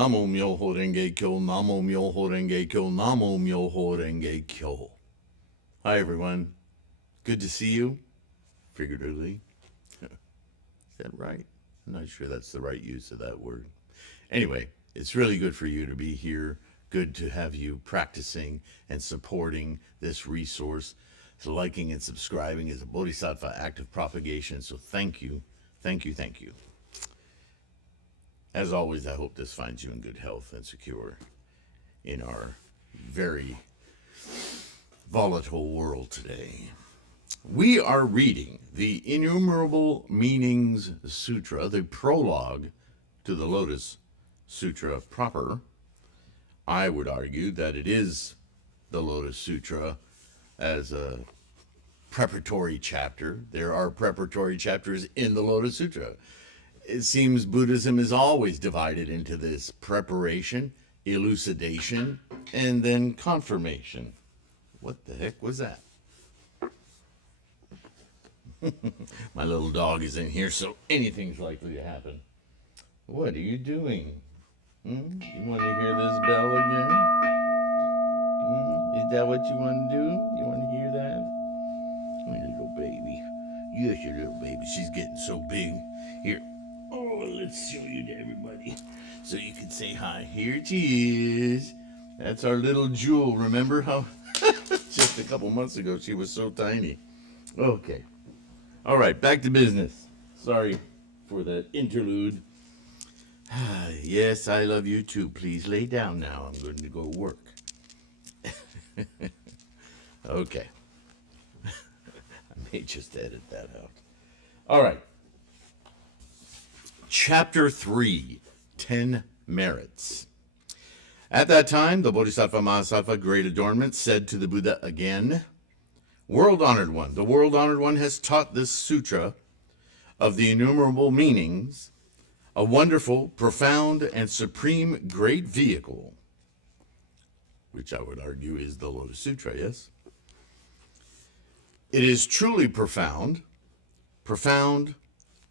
Namo Myoho Renge Kyo, Namo Myoho Renge Kyo, Namo Myoho Renge Kyo. Hi, everyone. Good to see you, figuratively. Is that right? I'm not sure that's the right use of that word. Anyway, it's really good for you to be here. Good to have you practicing and supporting this resource. So liking and subscribing is a Bodhisattva act of propagation. So thank you, thank you, thank you. As always, I hope this finds you in good health and secure in our very volatile world today. We are reading the Innumerable Meanings Sutra, the prologue to the Lotus Sutra proper. I would argue that it is the Lotus Sutra as a preparatory chapter. There are preparatory chapters in the Lotus Sutra. It seems Buddhism is always divided into this preparation, elucidation, and then confirmation. What the heck was that? My little dog is in here, so anything's likely to happen. What are you doing? You want to hear this bell again? Is that what you want to do? You want to hear that? My little baby. Yes, your little baby. She's getting so big. Here. Oh, let's show you to everybody so you can say hi. Here she is. That's our little Jewel. Remember how just a couple months ago she was so tiny? Okay. All right, back to business. Sorry for that interlude. Yes, I love you too. Please lay down now. I'm going to go work. Okay. I may just edit that out. All right. Chapter 3, 10 Merits. At that time, the Bodhisattva Mahasattva, Great Adornment, said to the Buddha again, World-honored one, the world-honored one has taught this sutra of the innumerable meanings, a wonderful, profound, and supreme great vehicle, which I would argue is the Lotus Sutra, yes? It is truly profound, profound,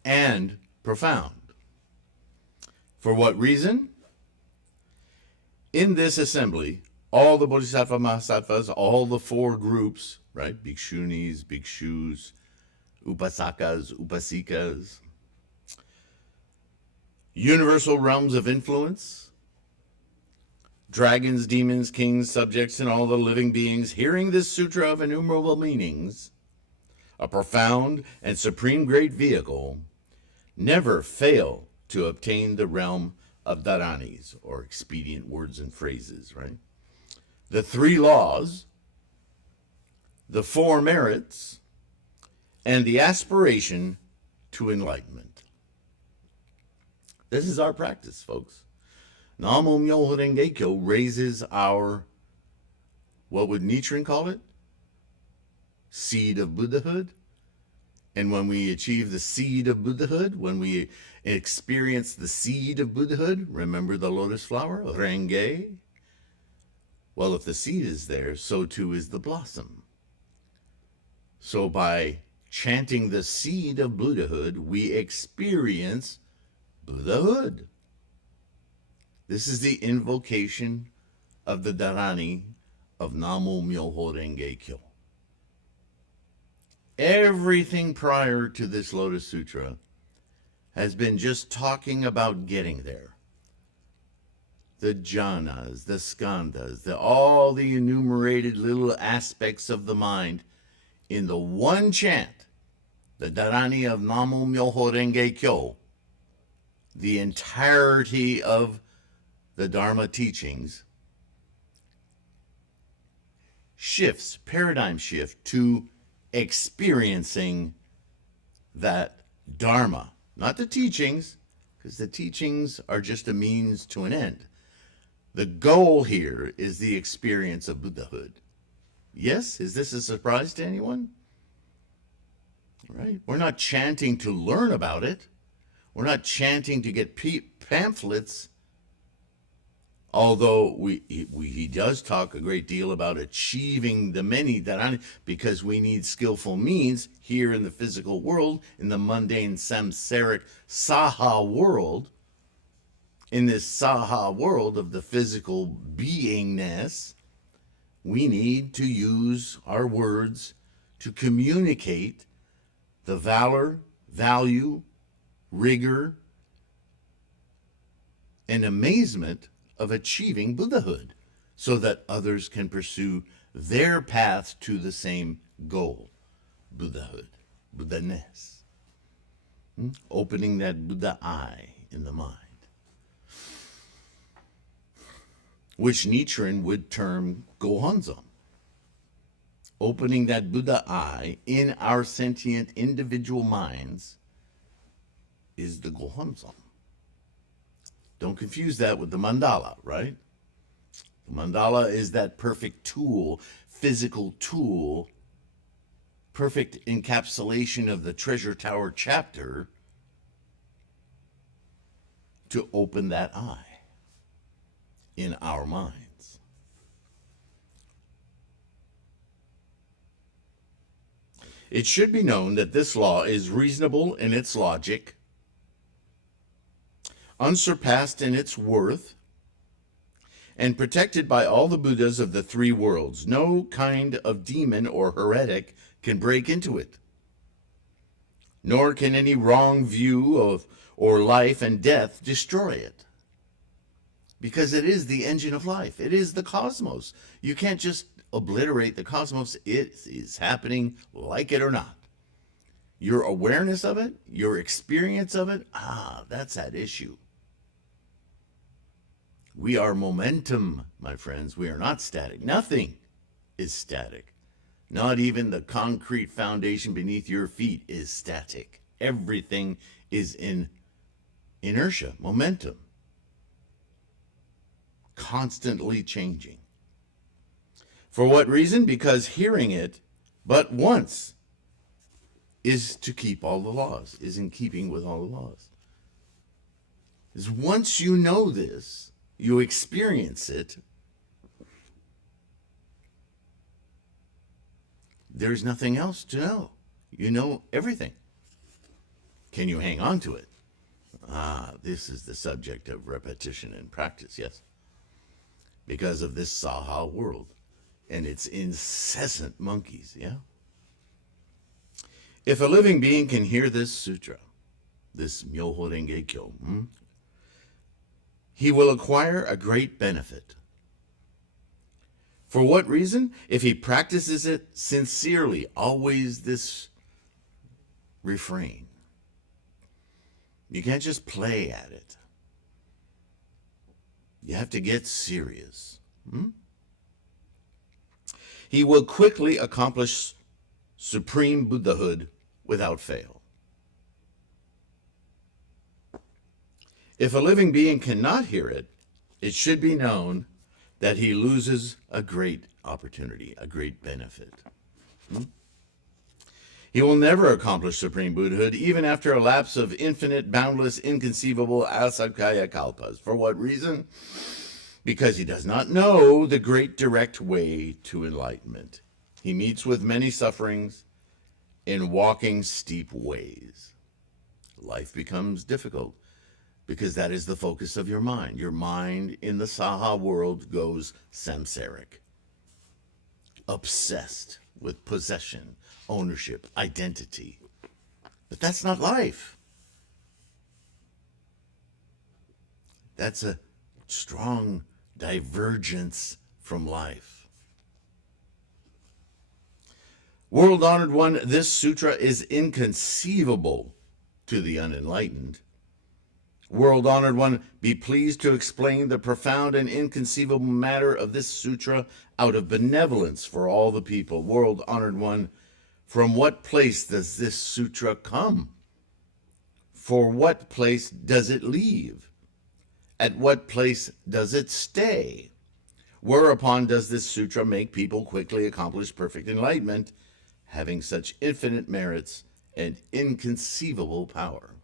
and profound. For what reason? In this assembly, all the Bodhisattva Mahasattvas, all the four groups, right? Bhikshunis, bhikshus, upasakas, upasikas, universal realms of influence, dragons, demons, kings, subjects, and all the living beings, hearing this sutra of innumerable meanings, a profound and supreme great vehicle, never fail to obtain the realm of dharanis, or expedient words and phrases, right? The three laws, the four merits, and the aspiration to enlightenment. This is our practice, folks. Namo Myoho Renge Kyo raises our, what would Nichiren call it? Seed of Buddhahood. And when we achieve the seed of Buddhahood, when we experience the seed of Buddhahood, remember the lotus flower, Renge? Well, if the seed is there, so too is the blossom. So by chanting the seed of Buddhahood, we experience Buddhahood. This is the invocation of the dharani of Namo Myoho Renge Kyo. Everything prior to this Lotus Sutra has been just talking about getting there. The jhanas, the skandhas, all the enumerated little aspects of the mind in the one chant, the dharani of Namo Myoho Renge Kyo, the entirety of the Dharma teachings shifts, paradigm shift to experiencing that Dharma, not the teachings, because the teachings are just a means to an end. The goal here is the experience of Buddhahood. Yes? Is this a surprise to anyone? Right? We're not chanting to learn about it. We're not chanting to get pamphlets. Although he does talk a great deal about achieving the many dharani, because we need skillful means here in the physical world, in the mundane samsaric saha world, In this Saha world of the physical beingness, we need to use our words to communicate the valor, value, rigor, and amazement of achieving Buddhahood so that others can pursue their path to the same goal, Buddhahood, Buddhaness. Opening that Buddha eye in the mind, which Nichiren would term Gohonzon. Opening that Buddha eye in our sentient individual minds is the Gohonzon. Don't confuse that with the mandala, right? The mandala is that perfect tool, physical tool, perfect encapsulation of the Treasure Tower chapter to open that eye in our minds. It should be known that this law is reasonable in its logic, unsurpassed in its worth, and protected by all the Buddhas of the three worlds. No kind of demon or heretic can break into it, nor can any wrong view of or life and death destroy it, because it is the engine of life. It is the cosmos. You can't just obliterate the cosmos. It is happening, like it or not. Your awareness of it, your experience of it, that's at issue. We are momentum, my friends. We are not static. Nothing is static. Not even the concrete foundation beneath your feet is static. Everything is in inertia, momentum, constantly changing. For what reason? Because hearing it but once is to keep all the laws, is in keeping with all the laws. Is once you know this, you experience it, there's nothing else to know. You know everything. Can you hang on to it? This is the subject of repetition and practice, yes. Because of this Saha world and its incessant monkeys, yeah? If a living being can hear this sutra, this Myoho Renge Kyo, he will acquire a great benefit. For what reason? If he practices it sincerely, always this refrain. You can't just play at it. You have to get serious. He will quickly accomplish supreme Buddhahood without fail. If a living being cannot hear it, it should be known that he loses a great opportunity, a great benefit. He will never accomplish supreme Buddhahood, even after a lapse of infinite, boundless, inconceivable asakaya kalpas. For what reason? Because he does not know the great direct way to enlightenment. He meets with many sufferings in walking steep ways. Life becomes difficult because that is the focus of your mind. Your mind in the Saha world goes samsaric, obsessed with possession, ownership, identity. But that's not life. That's a strong divergence from life. World honored one, this sutra is inconceivable to the unenlightened. World honored one, be pleased to explain the profound and inconceivable matter of this sutra out of benevolence for all the people. World honored one, from what place does this sutra come? For what place does it leave? At what place does it stay? Whereupon does this sutra make people quickly accomplish perfect enlightenment, having such infinite merits and inconceivable power?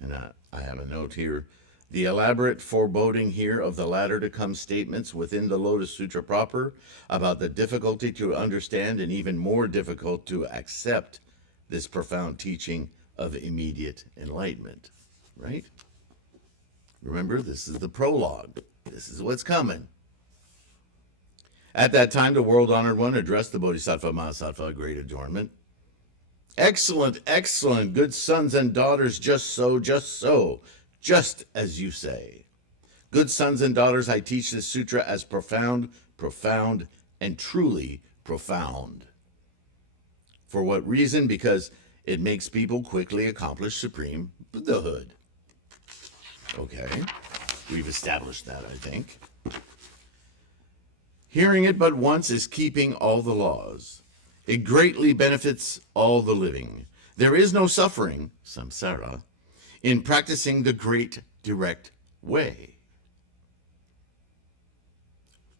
And I have a note here. The elaborate foreboding here of the latter to come statements within the Lotus Sutra proper about the difficulty to understand and even more difficult to accept this profound teaching of immediate enlightenment, right? Remember, this is the prologue. This is what's coming. At that time, the world-honored one addressed the Bodhisattva Mahasattva, great adornment. Excellent, excellent, good sons and daughters, just so, just as you say. Good sons and daughters, I teach this sutra as profound, profound, and truly profound. For what reason? Because it makes people quickly accomplish supreme Buddhahood. Okay, we've established that, I think. Hearing it but once is keeping all the laws. It greatly benefits all the living. There is no suffering, samsara, in practicing the great direct way.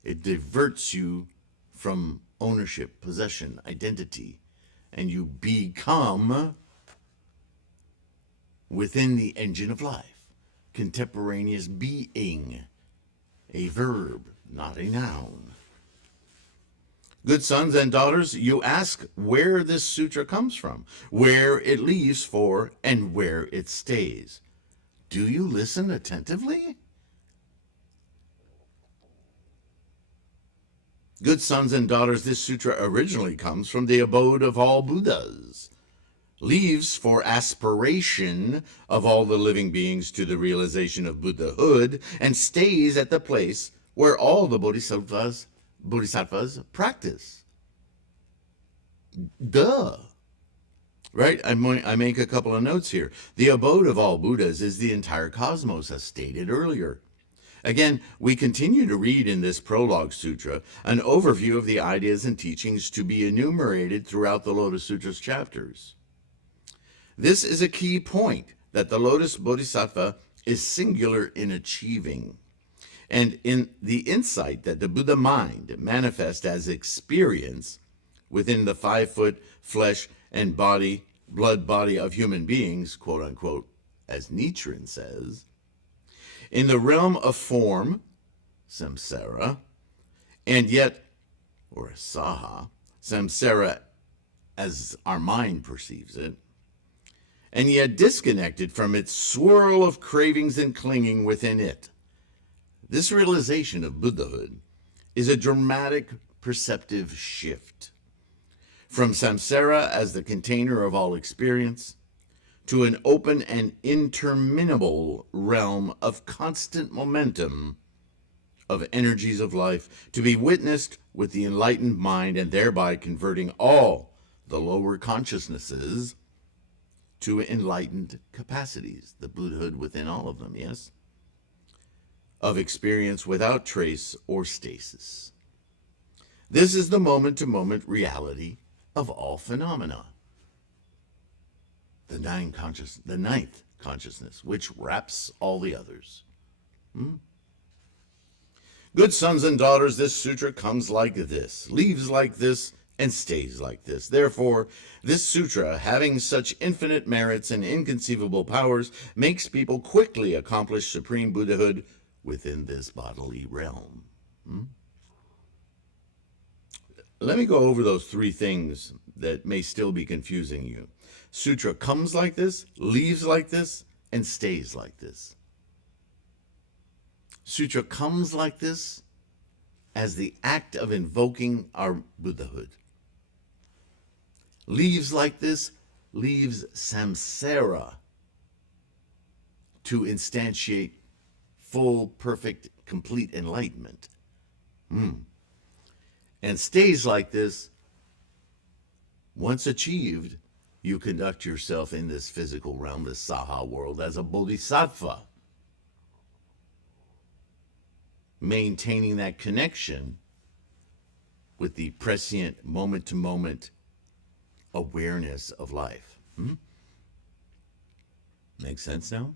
It diverts you from ownership, possession, identity, and you become within the engine of life, contemporaneous being, a verb, not a noun. Good sons and daughters, you ask where this sutra comes from, where it leaves for, and where it stays. Do you listen attentively? Good sons and daughters, this sutra originally comes from the abode of all Buddhas, leaves for aspiration of all the living beings to the realization of Buddhahood, and stays at the place where all the bodhisattvas practice. Duh. Right? I make a couple of notes here. The abode of all Buddhas is the entire cosmos, as stated earlier. Again, we continue to read in this prologue sutra an overview of the ideas and teachings to be enumerated throughout the Lotus Sutra's chapters. This is a key point that the Lotus Bodhisattva is singular in achieving, and in the insight that the Buddha mind manifests as experience within the 5-foot flesh and blood body of human beings, quote unquote, as Nichiren says, in the realm of form, samsara, and yet, or saha, samsara as our mind perceives it, and yet disconnected from its swirl of cravings and clinging within it. This realization of Buddhahood is a dramatic perceptive shift from samsara as the container of all experience to an open and interminable realm of constant momentum of energies of life to be witnessed with the enlightened mind, and thereby converting all the lower consciousnesses to enlightened capacities, the Buddhahood within all of them, yes, of experience without trace or stasis. This is the moment-to-moment reality of all phenomena. The ninth consciousness, which wraps all the others. Good sons and daughters, this sutra comes like this, leaves like this, and stays like this. Therefore, this sutra, having such infinite merits and inconceivable powers, makes people quickly accomplish supreme Buddhahood within this bodily realm. Let me go over those three things that may still be confusing you. Sutra comes like this, leaves like this, and stays like this. Sutra comes like this as the act of invoking our Buddhahood. Leaves like this, leaves samsara to instantiate full, perfect, complete enlightenment. And stays like this, once achieved, you conduct yourself in this physical realm, this saha world, as a bodhisattva, maintaining that connection with the prescient, moment-to-moment awareness of life. Make sense now?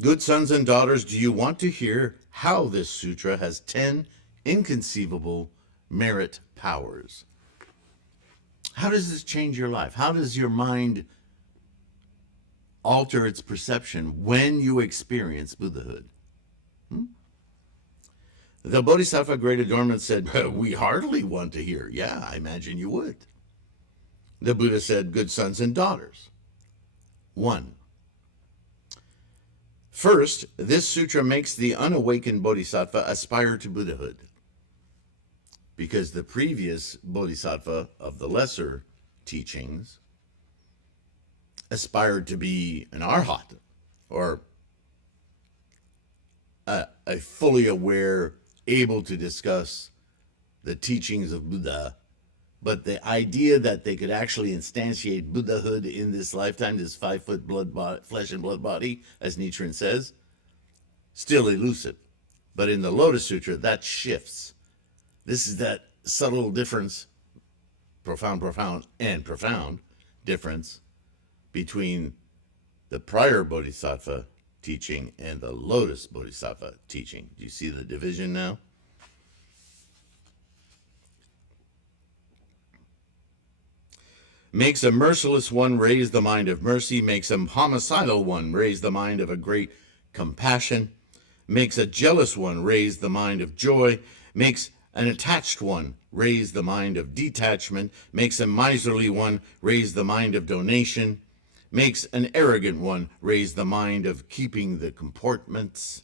Good sons and daughters, do you want to hear how this sutra has 10 inconceivable merit powers? How does this change your life? How does your mind alter its perception when you experience Buddhahood? The Bodhisattva Great Adornment said, we hardly want to hear. Yeah, I imagine you would. The Buddha said, good sons and daughters. 1. First, this sutra makes the unawakened bodhisattva aspire to Buddhahood, because the previous bodhisattva of the lesser teachings aspired to be an arhat, or a fully aware, able to discuss the teachings of Buddha. But the idea that they could actually instantiate Buddhahood in this lifetime, this 5-foot flesh and blood body, as Nichiren says, still elusive. But in the Lotus Sutra, that shifts. This is that subtle difference, profound difference between the prior Bodhisattva teaching and the Lotus Bodhisattva teaching. Do you see the division now? Makes a merciless one raise the mind of mercy, makes a homicidal one raise the mind of a great compassion, makes a jealous one raise the mind of joy, makes an attached one raise the mind of detachment, makes a miserly one raise the mind of donation, makes an arrogant one raise the mind of keeping the comportments,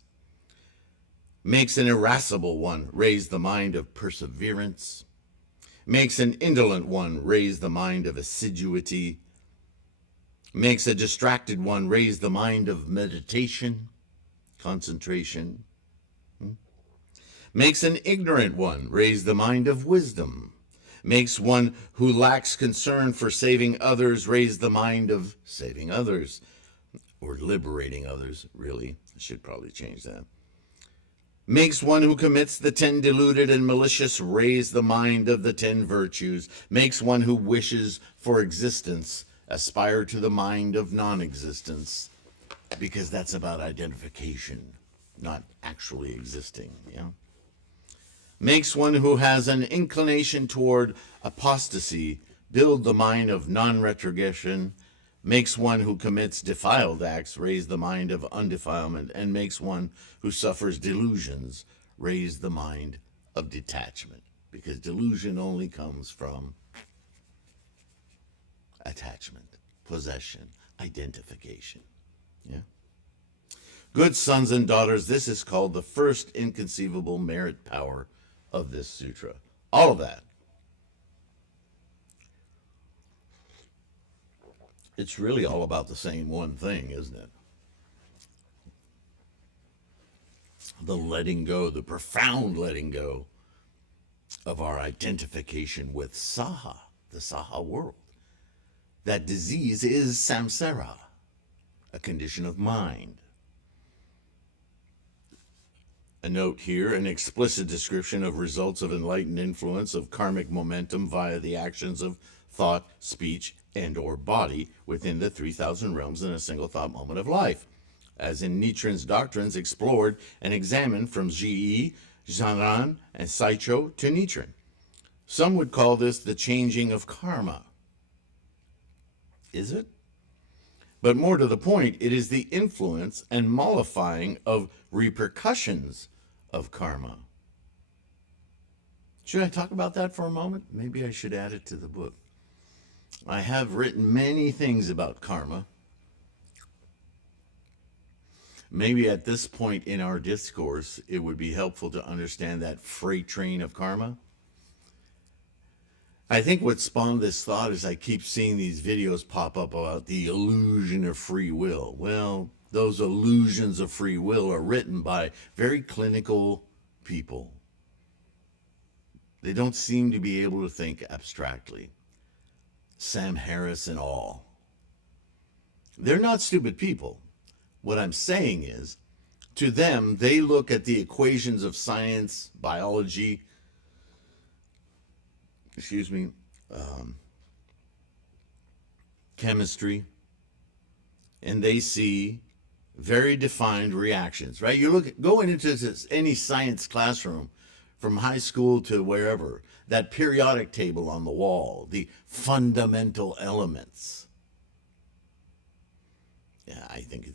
makes an irascible one raise the mind of perseverance, makes an indolent one raise the mind of assiduity, makes a distracted one raise the mind of meditation, concentration, makes an ignorant one raise the mind of wisdom, makes one who lacks concern for saving others raise the mind of saving others, or liberating others, really. I should probably change that. Makes one who commits the 10 deluded and malicious raise the mind of the 10 virtues, makes one who wishes for existence aspire to the mind of non-existence, because that's about identification, not actually existing, yeah? Makes one who has an inclination toward apostasy build the mind of non-retrogression, makes one who commits defiled acts raise the mind of undefilement, and makes one who suffers delusions raise the mind of detachment, because delusion only comes from attachment, possession, identification. Yeah. Good sons and daughters, this is called the first inconceivable merit power of this sutra. All of that. It's really all about the same one thing, isn't it? The letting go, the profound letting go of our identification with Saha, the Saha world. That disease is samsara, a condition of mind. A note here, an explicit description of results of enlightened influence of karmic momentum via the actions of thought, speech, and or body within the 3,000 realms in a single thought moment of life, as in Nichiren's doctrines explored and examined from Ji, Zhanran, and Saicho to Nichiren. Some would call this the changing of karma. Is it? But more to the point, it is the influence and mollifying of repercussions of karma. Should I talk about that for a moment? Maybe I should add it to the book. I have written many things about karma. Maybe at this point in our discourse, it would be helpful to understand that freight train of karma. I think what spawned this thought is I keep seeing these videos pop up about the illusion of free will. Well, those illusions of free will are written by very clinical people. They don't seem to be able to think abstractly. Sam Harris and all. They're not stupid people. What I'm saying is, to them, they look at the equations of science, biology, chemistry, and they see very defined reactions, right? You go into any science classroom, from high school to wherever, that periodic table on the wall, the fundamental elements. Yeah, I think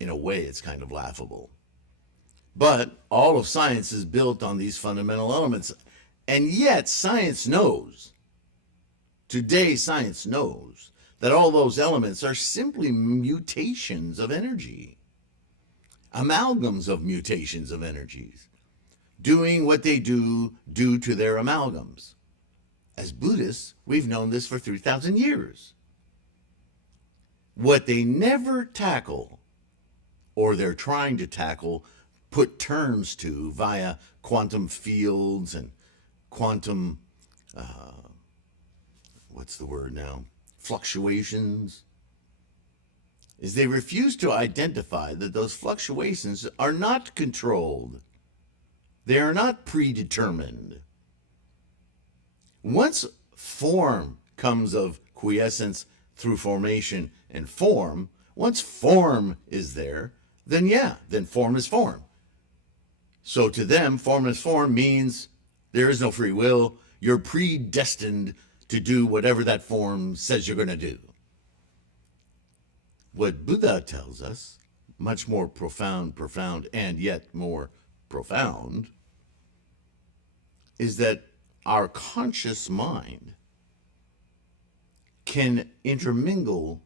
in a way, it's kind of laughable. But all of science is built on these fundamental elements. And yet science knows, today science knows, that all those elements are simply mutations of energy. amalgams of mutations of energies, doing what they do due to their amalgams. As Buddhists, we've known this for 3,000 years. What they never tackle, or they're trying to tackle, put terms to via quantum fields and quantum, what's the word now? Fluctuations, is they refuse to identify that those fluctuations are not controlled. They are not predetermined. Once form comes of quiescence through formation and form, once form is there, then form is form. So to them, form is form means there is no free will. You're predestined to do whatever that form says you're going to do. What Buddha tells us, much more profound, and yet more profound, is that our conscious mind can intermingle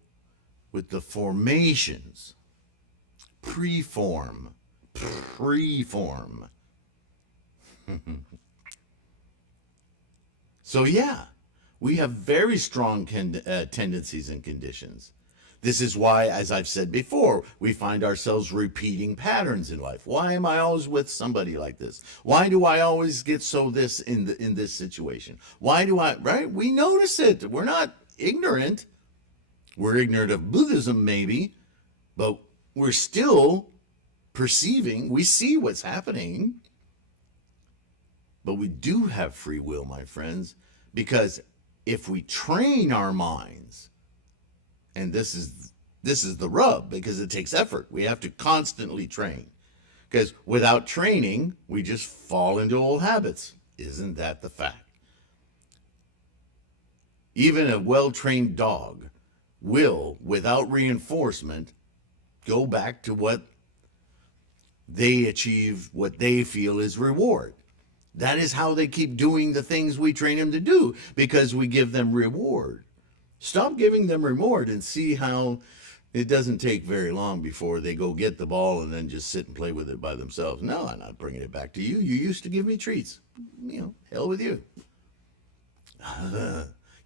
with the formations, preform. So we have very strong tendencies and conditions. This is why, as I've said before, we find ourselves repeating patterns in life. Why am I always with somebody like this? Why do I always get so this in this situation? Why do I, right? We notice it. We're not ignorant. We're ignorant of Buddhism maybe, but we're still perceiving. We see what's happening. But we do have free will, my friends, because if we train our minds, and this is the rub, because it takes effort. We have to constantly train. Because without training, we just fall into old habits. Isn't that the fact? Even a well-trained dog will, without reinforcement, go back to what they achieve, what they feel is reward. That is how they keep doing the things we train them to do, because we give them reward. Stop giving them reward and see how it doesn't take very long before they go get the ball and then just sit and play with it by themselves. No, I'm not bringing it back to you. You used to give me treats. Hell with you.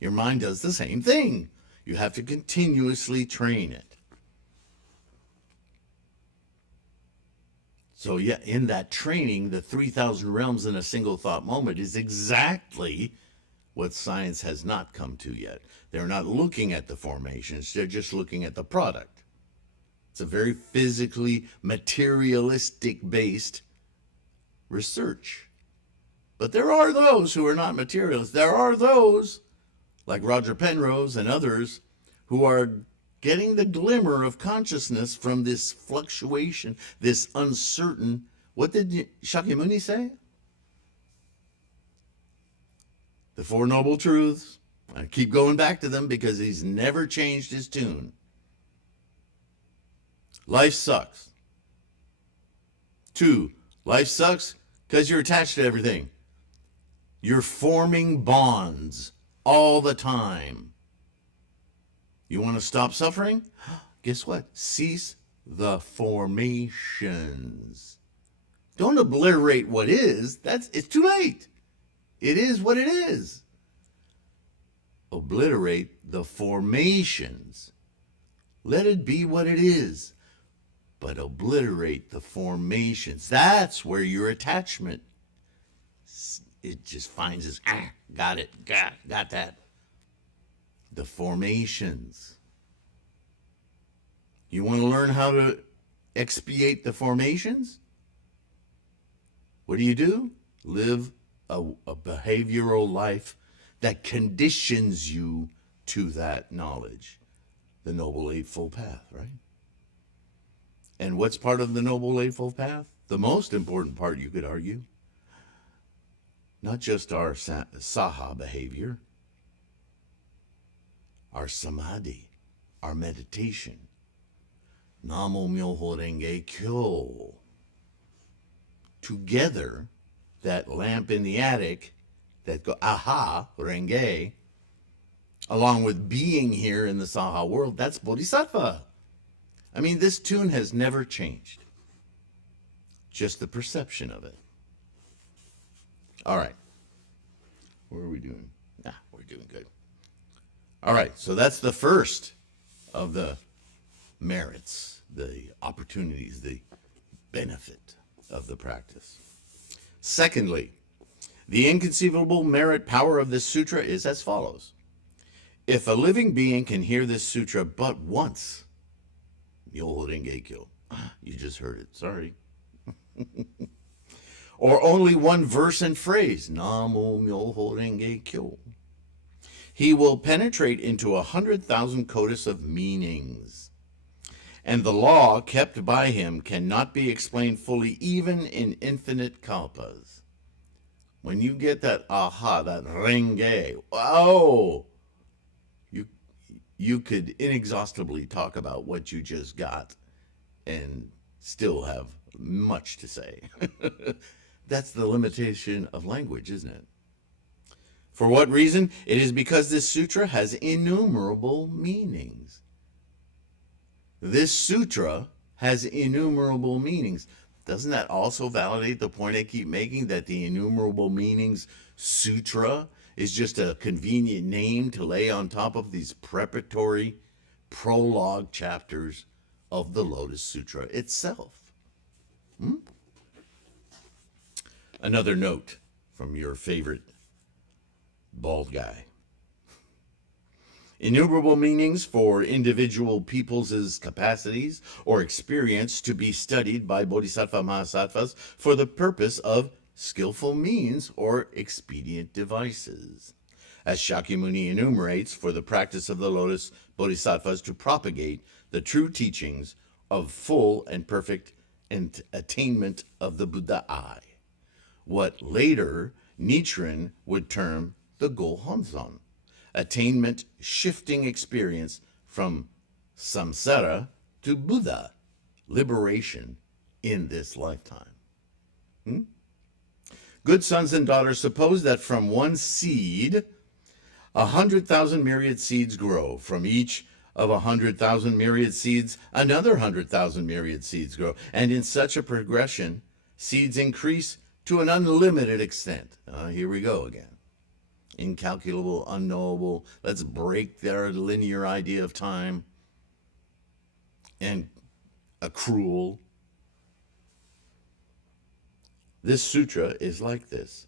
Your mind does the same thing. You have to continuously train it. So in that training, the 3,000 realms in a single thought moment is exactly what science has not come to yet. They're not looking at the formations, they're just looking at the product. It's a very physically materialistic based research. But there are those who are not materialists. There are those, like Roger Penrose and others, who are getting the glimmer of consciousness from this fluctuation, this uncertain. What did Shakyamuni say? The Four Noble Truths. I keep going back to them because he's never changed his tune. Life sucks. 2, life sucks because you're attached to everything. You're forming bonds all the time. You want to stop suffering? Guess what? Cease the formations. Don't obliterate what is. It's too late. It is what it is. Obliterate the formations. Let it be what it is. But obliterate the formations. That's where your attachment, it just finds its, got it, got that. The formations. You want to learn how to expiate the formations? What do? Live a behavioral life that conditions you to that knowledge. The Noble Eightfold Path, right? And what's part of the Noble Eightfold Path? The most important part, you could argue. Not just our saha behavior, our samadhi, our meditation. Namo Myoho Renge Kyo. Together, that lamp in the attic, that go aha, Renge, along with being here in the Saha world, that's Bodhisattva. I mean, this tune has never changed. just the perception of it. All right. What are we doing? We're doing good. All right, so that's the first of the merits, the opportunities, the benefit of the practice. Secondly, the inconceivable merit power of this sutra is as follows. If a living being can hear this sutra but once, Myoho Renge Kyo, you just heard it, sorry. Or only one verse and phrase, Namo Myoho Renge Kyo, he will penetrate into 100,000 kotis of meanings. And the law kept by him cannot be explained fully, even in infinite kalpas. When you get that aha, that renge, oh, you could inexhaustibly talk about what you just got and still have much to say. That's the limitation of language, isn't it? For what reason? It is because this sutra has innumerable meanings. This sutra has innumerable meanings. Doesn't that also validate the point I keep making, that the innumerable meanings sutra is just a convenient name to lay on top of these preparatory prologue chapters of the Lotus Sutra itself? Another note from your favorite bald guy. Innumerable meanings for individual people's capacities or experience to be studied by Bodhisattva Mahasattvas for the purpose of skillful means or expedient devices. As Shakyamuni enumerates, for the practice of the Lotus Bodhisattvas to propagate the true teachings of full and perfect attainment of the Buddha eye, what later Nichiren would term the Gohonzon, attainment shifting experience from samsara to Buddha, liberation in this lifetime. Good sons and daughters, suppose that from one seed 100,000 myriad seeds grow. From each of 100,000 myriad seeds, another 100,000 myriad seeds grow. And in such a progression, seeds increase to an unlimited extent. Here we go again. Incalculable, unknowable. Let's break their linear idea of time and accrual. This sutra is like this.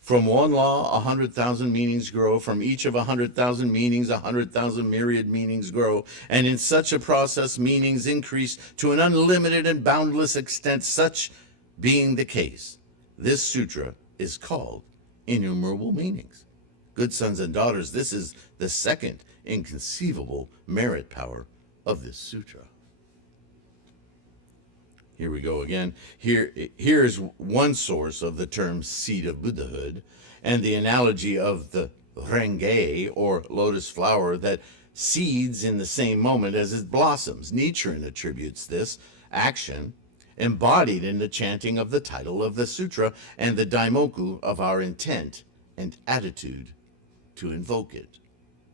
From one law, 100,000 meanings grow. From each of 100,000 meanings, 100,000 myriad meanings grow. And in such a process, meanings increase to an unlimited and boundless extent. Such being the case, this sutra is called Innumerable Meanings. Good sons and daughters, this is the second inconceivable merit power of this sutra. Here we go again. Here's one source of the term seed of Buddhahood and the analogy of the renge, or lotus flower, that seeds in the same moment as it blossoms. Nichiren attributes this action embodied in the chanting of the title of the sutra and the daimoku of our intent and attitude to invoke it.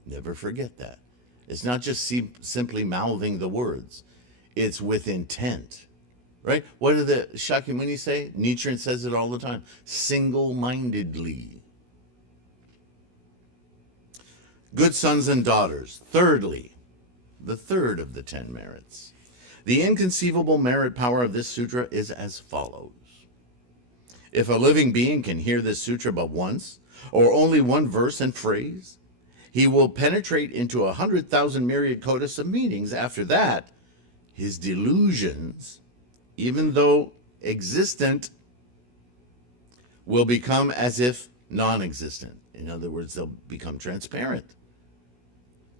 Never forget that. It's not just simply mouthing the words. It's with intent, right? What did the Shakyamuni say? Nichiren says it all the time. Single-mindedly. Good sons and daughters. Thirdly, the third of the 10 merits. The inconceivable merit power of this sutra is as follows. If a living being can hear this sutra but once, or only one verse and phrase, he will penetrate into 100,000 myriad kotis of meanings. After that, his delusions, even though existent, will become as if non-existent. In other words, they'll become transparent.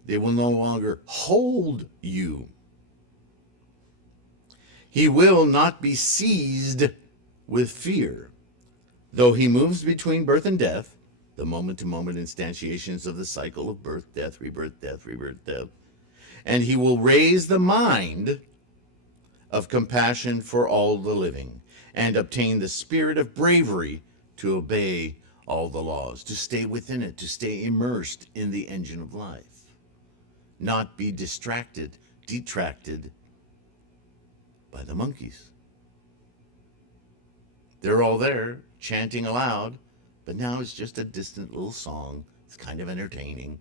They will no longer hold you. He will not be seized with fear, though he moves between birth and death, the moment-to-moment instantiations of the cycle of birth, death, rebirth, death, rebirth, death. And he will raise the mind of compassion for all the living and obtain the spirit of bravery to obey all the laws, to stay within it, to stay immersed in the engine of life, not be distracted, detracted by the monkeys. They're all there chanting aloud, but now it's just a distant little song. It's kind of entertaining.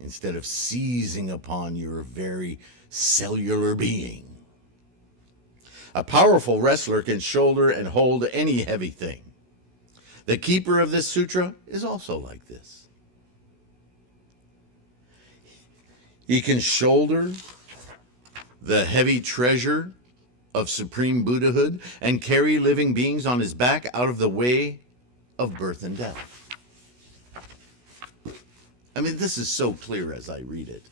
Instead of seizing upon your very cellular being. A powerful wrestler can shoulder and hold any heavy thing. The keeper of this sutra is also like this. He can shoulder the heavy treasure of supreme Buddhahood and carry living beings on his back out of the way of birth and death. I mean, this is so clear as I read it.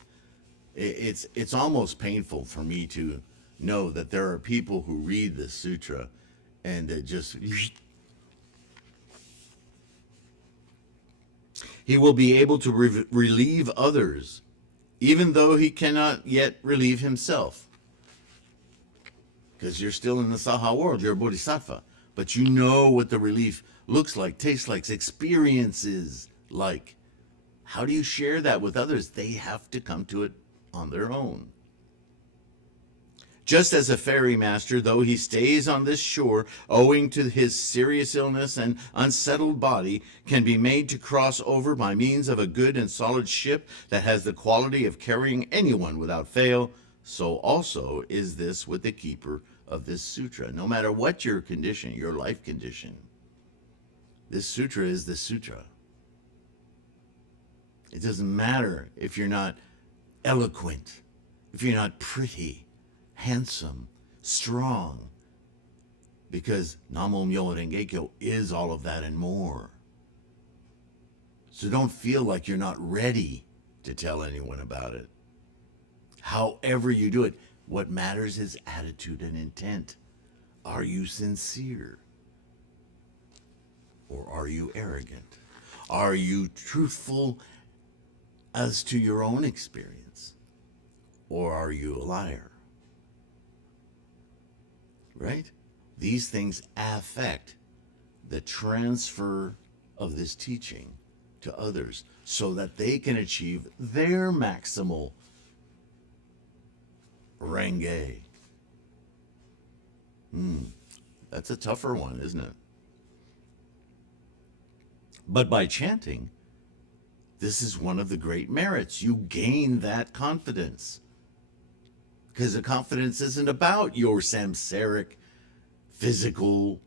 It's almost painful for me to know that there are people who read this sutra and it just... He will be able to relieve others, even though he cannot yet relieve himself. Because you're still in the Saha world, you're a bodhisattva. But you know what the relief looks like, tastes like, experiences like. How do you share that with others? They have to come to it on their own. Just as a ferry master, though he stays on this shore owing to his serious illness and unsettled body, can be made to cross over by means of a good and solid ship that has the quality of carrying anyone without fail, so also is this with the keeper of this sutra. No matter what your condition, your life condition, this sutra is the sutra. It doesn't matter if you're not eloquent, if you're not pretty, handsome, strong, because Namo Myoho Renge Kyo is all of that and more. So don't feel like you're not ready to tell anyone about it. However you do it, what matters is attitude and intent. Are you sincere? Or are you arrogant? Are you truthful as to your own experience? Or are you a liar? Right? These things affect the transfer of this teaching to others so that they can achieve their maximal Renge. That's a tougher one, isn't it? But by chanting, this is one of the great merits. You gain that confidence. Because the confidence isn't about your samsaric, physical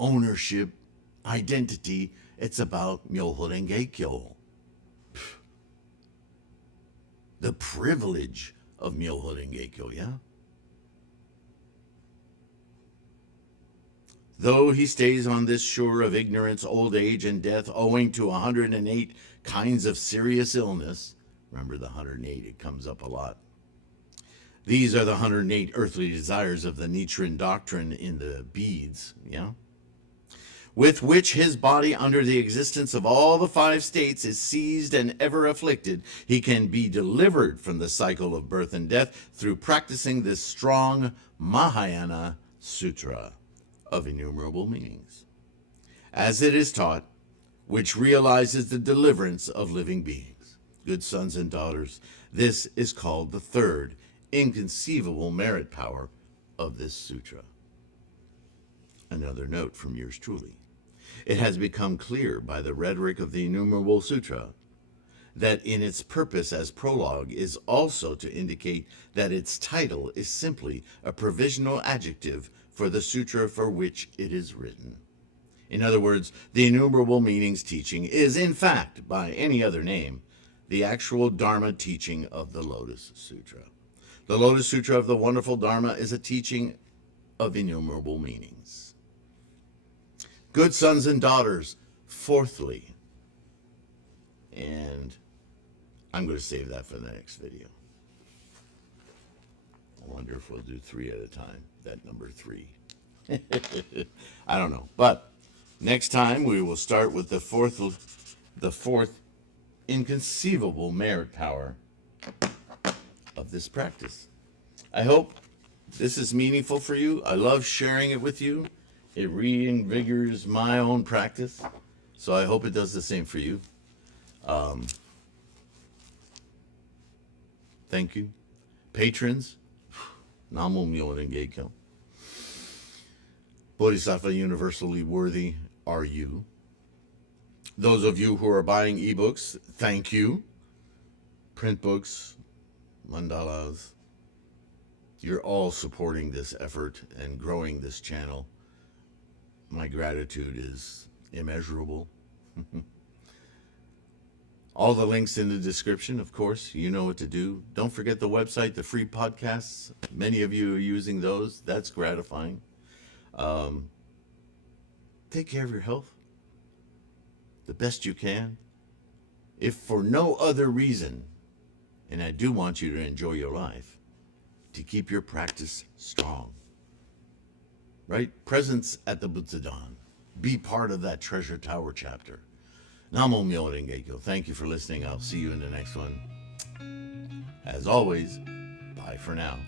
ownership, identity. It's about Myoho Renge Kyo. The privilege of Myoho Renge Kyo, yeah? Though he stays on this shore of ignorance, old age, and death, owing to 108 kinds of serious illness, remember the 108, it comes up a lot. These are the 108 earthly desires of the Nichiren doctrine in the beads, yeah? With which his body, under the existence of all the 5 states, is seized and ever afflicted, he can be delivered from the cycle of birth and death through practicing this strong Mahayana Sutra of innumerable meanings, as it is taught, which realizes the deliverance of living beings. Good sons and daughters, this is called the third inconceivable merit power of this sutra. Another note from yours truly. It has become clear by the rhetoric of the Innumerable Sutra that in its purpose as prologue is also to indicate that its title is simply a provisional adjective for the sutra for which it is written. In other words, the Innumerable Meanings teaching is, in fact, by any other name, the actual Dharma teaching of the Lotus Sutra. The Lotus Sutra of the Wonderful Dharma is a teaching of innumerable meanings. Good sons and daughters, fourthly, and I'm going to save that for the next video. I wonder if we'll do 3 at a time, that number 3. I don't know, but next time we will start with the fourth inconceivable merit power of this practice. I hope this is meaningful for you. I love sharing it with you. It reinvigorates my own practice, so I hope it does the same for you. Thank you. Patrons, Namo Myoho Renge Kyo. Bodhisattva universally worthy are you. Those of you who are buying ebooks, thank you. Print books, mandalas, you're all supporting this effort and growing this channel. My gratitude is immeasurable. All the links in the description, of course. You know what to do. Don't forget the website, the free podcasts. Many of you are using those. That's gratifying. Take care of your health the best you can. If for no other reason, and I do want you to enjoy your life, to keep your practice strong. Right? Presence at the Butsudan. Be part of that Treasure Tower chapter. Namo Myoho Renge Kyo. Thank you for listening. I'll see you in the next one. As always, bye for now.